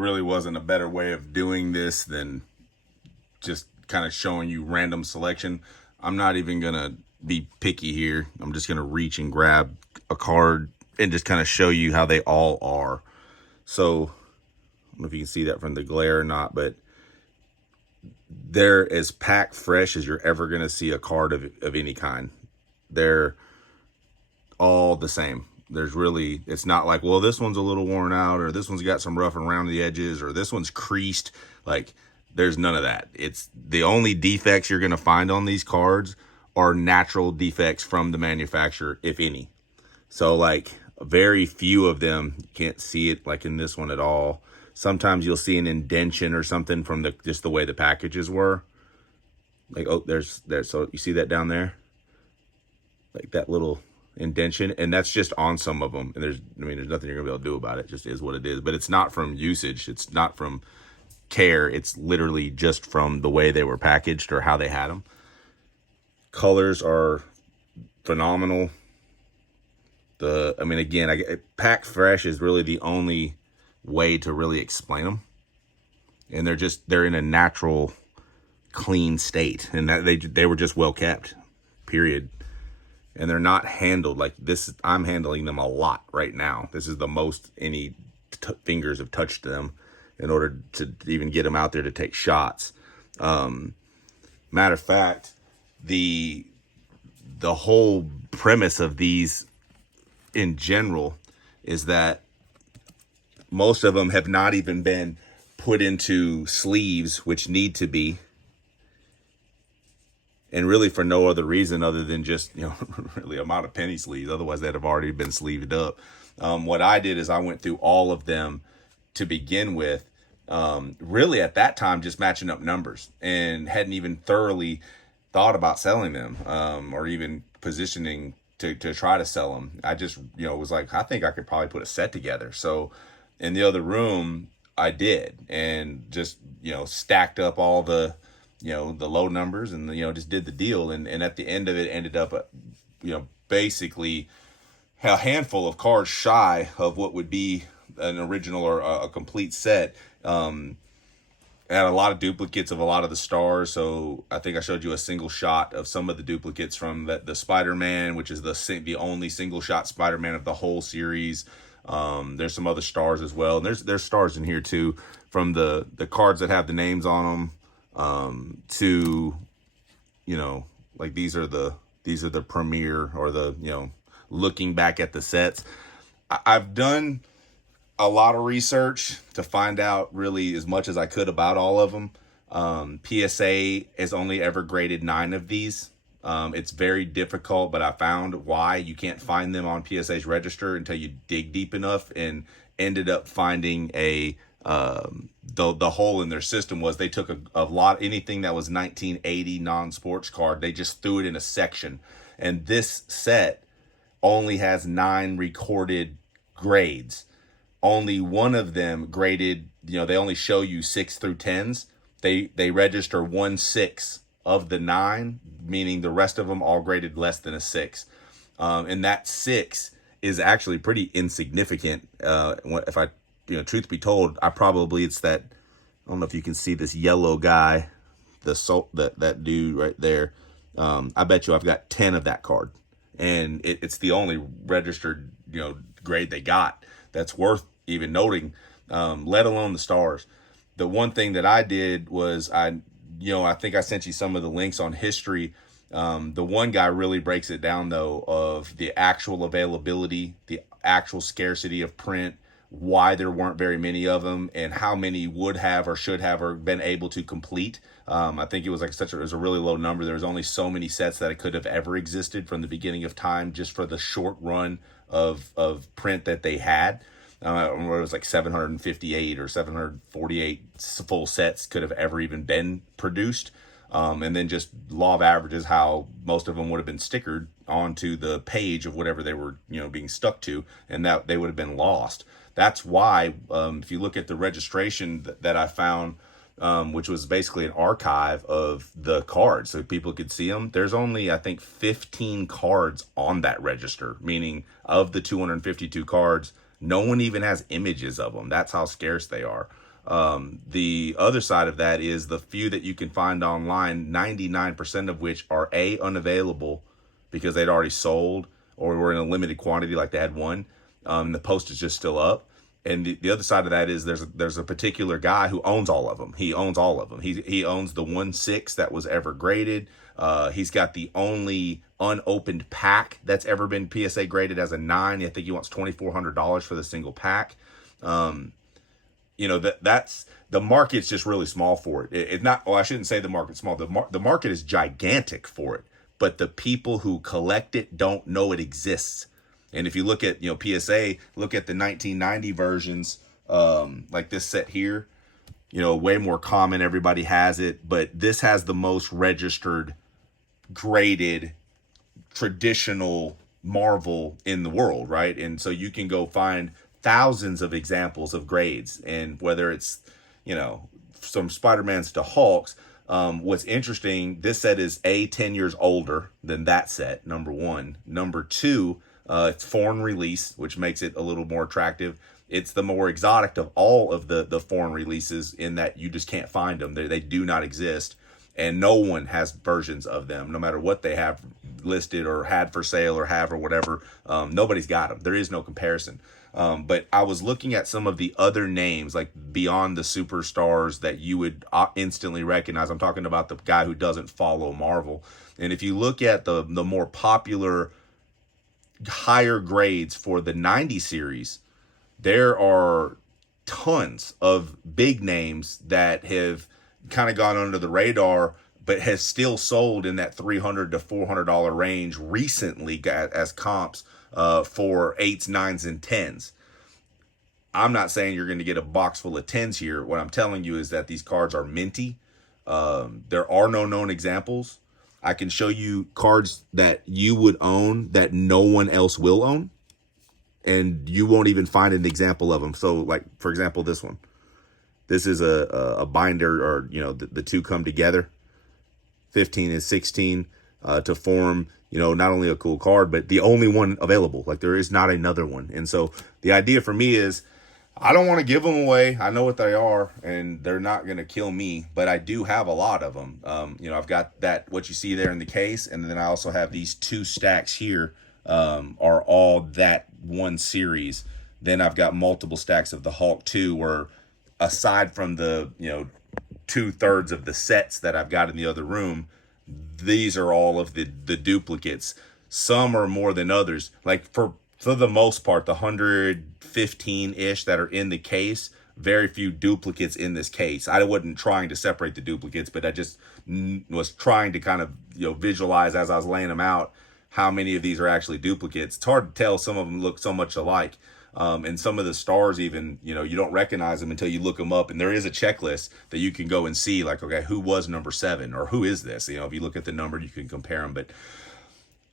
really wasn't a better way of doing this than just kind of showing you random selection. I'm not even going to be picky here. I'm just going to reach and grab a card and just kind of show you how they all are. So, I don't know if you can see that from the glare or not, but they're as packed fresh as you're ever going to see a card of any kind. They're all the same. There's really, it's not like, well, this one's a little worn out, or this one's got some rough around the edges, or this one's creased. Like, there's none of that. It's the only defects you're going to find on these cards are natural defects from the manufacturer, if any. So, like, very few of them, you can't see it like in this one at all. Sometimes you'll see an indentation or something from just the way the packages were. Like, oh, there's, so you see that down there? Like that little indentation, and that's just on some of them. And there's nothing you're gonna be able to do about it. It just is what it is. But it's not from usage. It's not from care. It's literally just from the way they were packaged or how they had them. Colors are phenomenal. Again, packed fresh is really the only way to really explain them. And they're in a natural, clean state, and that they were just well kept, period. And they're not handled like this. I'm handling them a lot right now. This is the most any fingers have touched them in order to even get them out there to take shots. Matter of fact, the whole premise of these in general is that most of them have not even been put into sleeves, which need to be. And really for no other reason other than just, really amount of penny sleeves. Otherwise, they'd have already been sleeved up. What I did is I went through all of them to begin with. Really at that time, just matching up numbers, and hadn't even thoroughly thought about selling them or even positioning to try to sell them. I just, was like, I think I could probably put a set together. So in the other room, I did, and just, stacked up all the low numbers and, just did the deal. And at the end of it ended up, basically a handful of cards shy of what would be an original or a complete set. Had a lot of duplicates of a lot of the stars. So I think I showed you a single shot of some of the duplicates from the Spider-Man, which is the only single shot Spider-Man of the whole series. There's some other stars as well. And there's stars in here too, from the cards that have the names on them, to, like these are the premiere, or the, looking back at the sets. I've done a lot of research to find out really as much as I could about all of them. PSA has only ever graded 9 of these. It's very difficult, but I found why you can't find them on PSA's register until you dig deep enough, and ended up finding the hole in their system was they took a lot, anything that was 1980 non-sports card, they just threw it in a section. And this set only has 9 recorded grades. Only one of them graded, they only show you 6 through 10s. They register 1/6 of the 9, meaning the rest of them all graded less than a 6. And that 6 is actually pretty insignificant. If I, truth be told, it's that, I don't know if you can see this yellow guy, that dude right there. I bet you I've got 10 of that card, and it's the only registered, grade they got that's worth even noting, let alone the stars. The one thing that I did was I think I sent you some of the links on history. The one guy really breaks it down though, of the actual availability, the actual scarcity of print, why there weren't very many of them, and how many would have or should have or been able to complete. I think it was it was a really low number. There was only so many sets that it could have ever existed from the beginning of time, just for the short run of print that they had. It was like 758 or 748 full sets could have ever even been produced. And then just law of averages, how most of them would have been stickered onto the page of whatever they were, being stuck to, and that they would have been lost. That's why, if you look at the registration that I found, which was basically an archive of the cards so people could see them, there's only, I think, 15 cards on that register, meaning of the 252 cards, no one even has images of them. That's how scarce they are. The other side of that is the few that you can find online, 99% of which are unavailable because they'd already sold or were in a limited quantity, like they had one. The post is just still up. And the other side of that is there's a particular guy who owns all of them. He owns all of them. He owns the 1/6 that was ever graded. He's got the only unopened pack that's ever been PSA graded as a 9. I think he wants $2,400 for the single pack. That's the market's just really small for it. It's not. Well, I shouldn't say the market's small. The market is gigantic for it, but the people who collect it don't know it exists. And if you look at PSA, look at the 1990 versions, like this set here. Way more common. Everybody has it, but this has the most registered, graded, traditional Marvel in the world, right? And so you can go find thousands of examples of grades, and whether it's some Spider-Mans to Hulks. What's interesting, this set is 10 years older than that set, number one. Number two, it's foreign release, which makes it a little more attractive. It's the more exotic of all of the foreign releases in that you just can't find them. They do not exist, and no one has versions of them, no matter what they have listed or had for sale or have or whatever. Nobody's got them. There is no comparison. But I was looking at some of the other names, like beyond the superstars that you would instantly recognize. I'm talking about the guy who doesn't follow Marvel. And if you look at the more popular, higher grades for the 90 series, there are tons of big names that have kind of gone under the radar, but has still sold in that $300 to $400 range recently as comps for 8s, 9s, and 10s. I'm not saying you're going to get a box full of 10s here. What I'm telling you is that these cards are minty. There are no known examples. I can show you cards that you would own that no one else will own, and you won't even find an example of them. So, like, for example, this one. This is a binder, or the two come together, 15 and 16, to form not only a cool card, but the only one available. Like, there is not another one. And so the idea for me is, I don't want to give them away. I know what they are, and they're not going to kill me, but I do have a lot of them. I've got what you see there in the case, and then I also have these 2 stacks here, are all that one series. Then I've got multiple stacks of the Hulk 2, where aside from the 2/3 of the sets that I've got in the other room, these are all of the duplicates. Some are more than others. Like for the most part, the 115-ish that are in the case, very few duplicates in this case. I wasn't trying to separate the duplicates, but I just was trying to kind of visualize as I was laying them out how many of these are actually duplicates. It's hard to tell. Some of them look so much alike. And some of the stars even, you don't recognize them until you look them up. And there is a checklist that you can go and see, like, okay, who was number 7, or who is this? If you look at the number, you can compare them. But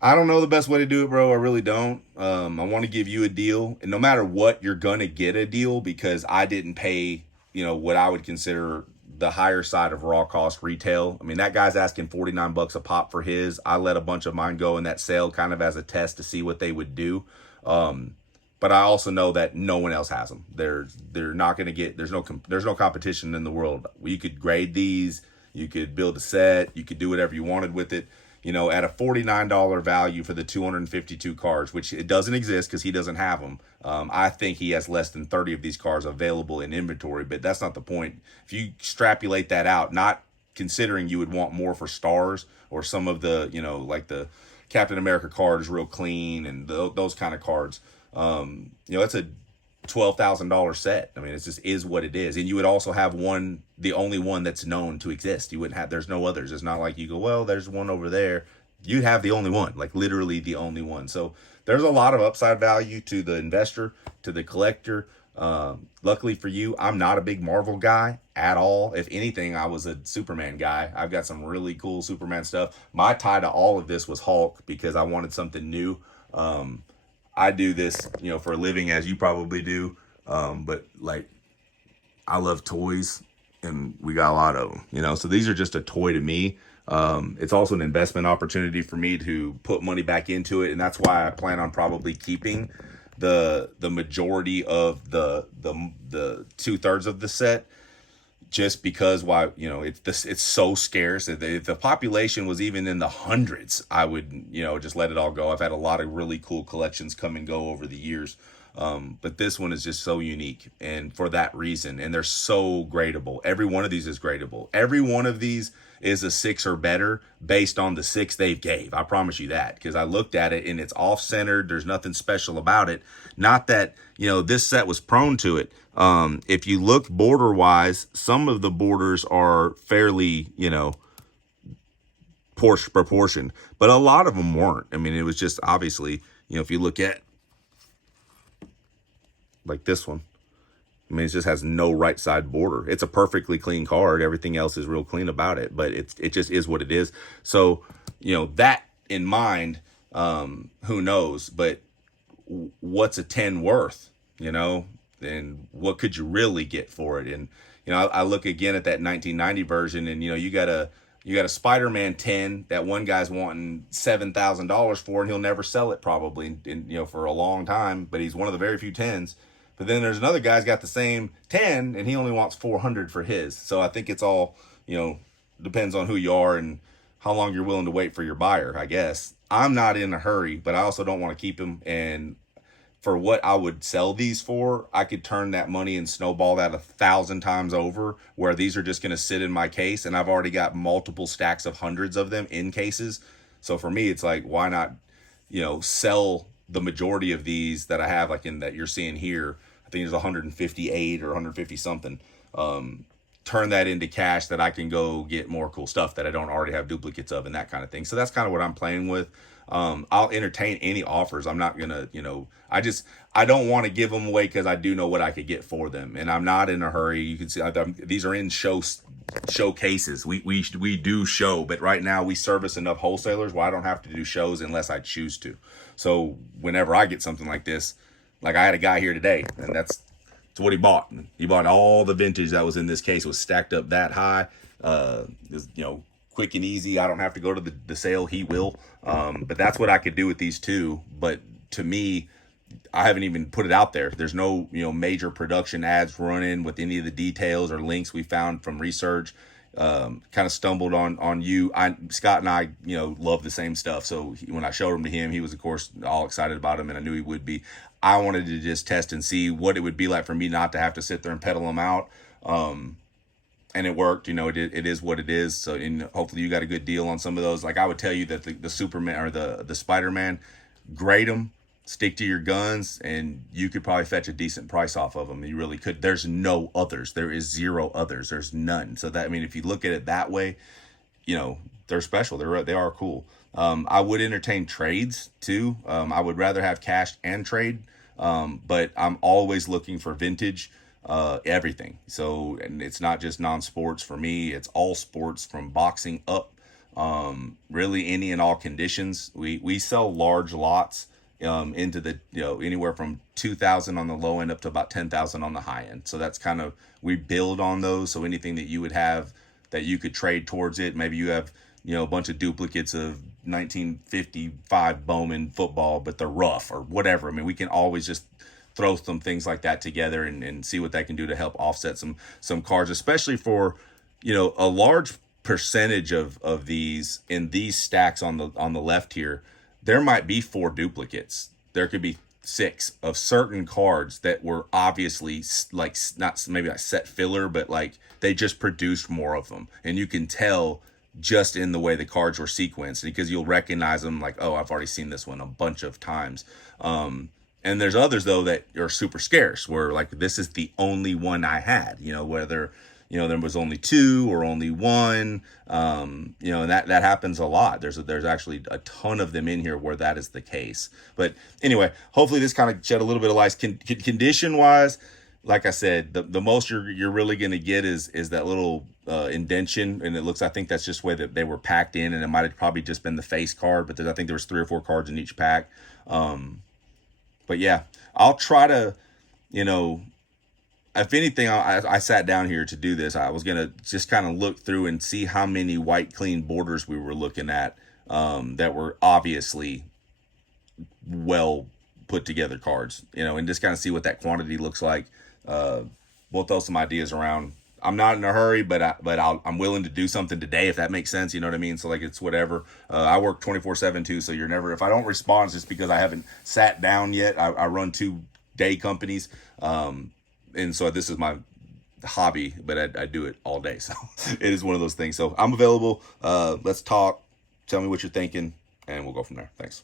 I don't know the best way to do it, bro. I really don't. I want to give you a deal, and no matter what, you're going to get a deal, because I didn't pay, what I would consider the higher side of raw cost retail. I mean, that guy's asking $49 a pop for his. I let a bunch of mine go in that sale kind of as a test to see what they would do. But I also know that no one else has them. They're not going to get. There's no competition in the world. You could grade these. You could build a set. You could do whatever you wanted with it. At a $49 value for the 252 cards, which it doesn't exist because he doesn't have them. I think he has less than 30 of these cards available in inventory, but that's not the point. If you extrapolate that out, not considering you would want more for stars or some of the, like the Captain America card is real clean and those kind of cards. It's a $12,000 set. I mean, it just is what it is. And you would also have the only one that's known to exist. You wouldn't have, there's no others. It's not like you go, well, there's one over there. You'd have the only one, like literally the only one. So there's a lot of upside value to the investor, to the collector. Luckily for you, I'm not a big Marvel guy at all. If anything, I was a Superman guy. I've got some really cool Superman stuff. My tie to all of this was Hulk, because I wanted something new. I do this, for a living, as you probably do. But like, I love toys, and we got a lot of them, so these are just a toy to me. It's also an investment opportunity for me to put money back into it. And that's why I plan on probably keeping the majority of the 2/3 of the set, just because why, it's so scarce. If the population was even in the hundreds, I would, just let it all go. I've had a lot of really cool collections come and go over the years. But this one is just so unique, and for that reason, and they're so gradable. Every one of these is gradable. Every one of these is a 6 or better based on the 6 they've gave. I promise you that, because I looked at it and it's off-centered. There's nothing special about it. Not that, this set was prone to it. If you look border-wise, some of the borders are fairly, proportioned, but a lot of them weren't. I mean, it was just obviously, if you look at like this one, I mean, it just has no right side border. It's a perfectly clean card. Everything else is real clean about it, but it just is what it is. So, that in mind, who knows, but what's a 10 worth, and what could you really get for it? And, I look again at that 1990 version, and, you got a Spider-Man 10 that one guy's wanting $7,000 for, and he'll never sell it probably, for a long time, but he's one of the very few 10s. But then there's another guy's got the same 10 and he only wants 400 for his. So I think it's all, depends on who you are and how long you're willing to wait for your buyer, I guess. I'm not in a hurry, but I also don't want to keep them. And for what I would sell these for, I could turn that money and snowball that 1,000 times over, where these are just going to sit in my case. And I've already got multiple stacks of hundreds of them in cases. So for me, it's like, why not, sell the majority of these that I have, like in that you're seeing here. I think there's 158 or 150 something. Turn that into cash that I can go get more cool stuff that I don't already have duplicates of, and that kind of thing. So that's kind of what I'm playing with. I'll entertain any offers. I'm not gonna, I don't want to give them away because I do know what I could get for them, and I'm not in a hurry. You can see these are in showcases. We do show, but right now we service enough wholesalers where I don't have to do shows unless I choose to. So whenever I get something like this, like I had a guy here today, and that's what he bought. He bought all the vintage that was in this case. It was stacked up that high. Quick and easy. I don't have to go to the sale. He will. But that's what I could do with these two. But to me, I haven't even put it out there. There's no, major production ads running with any of the details or links we found from research. Kind of stumbled on you. Scott and I, love the same stuff. So when I showed them to him, he was, of course, all excited about them, and I knew he would be. I wanted to just test and see what it would be like for me not to have to sit there and pedal them out. And it worked. It is what it is. So, and hopefully you got a good deal on some of those. Like I would tell you that the Superman or the Spider-Man, grade them, stick to your guns, and you could probably fetch a decent price off of them. You really could. There's no others. There is zero others. There's none. So that, I mean, if you look at it that way, they're special. They are cool. I would entertain trades too. I would rather have cash and trade. But I'm always looking for vintage, everything. So, and it's not just non-sports for me. It's all sports from boxing up, really any and all conditions. We sell large lots, into the, anywhere from 2,000 on the low end up to about 10,000 on the high end. So that's kind of, we build on those. So anything that you would have that you could trade towards it, maybe you have, a bunch of duplicates of 1955 Bowman football, but they're rough or whatever. I mean, we can always just throw some things like that together and see what that can do to help offset some cards, especially for, a large percentage of these in these stacks on the left here. There might be 4 duplicates. There could be 6 of certain cards that were obviously like not maybe like set filler, but like they just produced more of them, and you can tell just in the way the cards were sequenced, because you'll recognize them like, oh, I've already seen this one a bunch of times. And there's others though that are super scarce, where like this is the only one I had, whether there was only 2 or only 1, and that happens a lot. There's actually a ton of them in here where that is the case. But anyway, hopefully this kind of shed a little bit of light. Condition wise, like I said, the most you're really going to get is that little indention, and I think that's just the way that they were packed in, and it might have probably just been the face card, but I think there was 3 or 4 cards in each pack. But yeah, I'll try to, if anything, I sat down here to do this. I was going to just kind of look through and see how many white clean borders we were looking at, that were obviously well put together cards, and just kind of see what that quantity looks like. We'll throw some ideas around. I'm not in a hurry, but I'm willing to do something today if that makes sense. You know what I mean? So like it's whatever. I work 24/7 too, so you're never. If I don't respond, it's just because I haven't sat down yet. I run 2-day companies, and so this is my hobby, but I do it all day. So it is one of those things. So I'm available. Let's talk. Tell me what you're thinking, and we'll go from there. Thanks.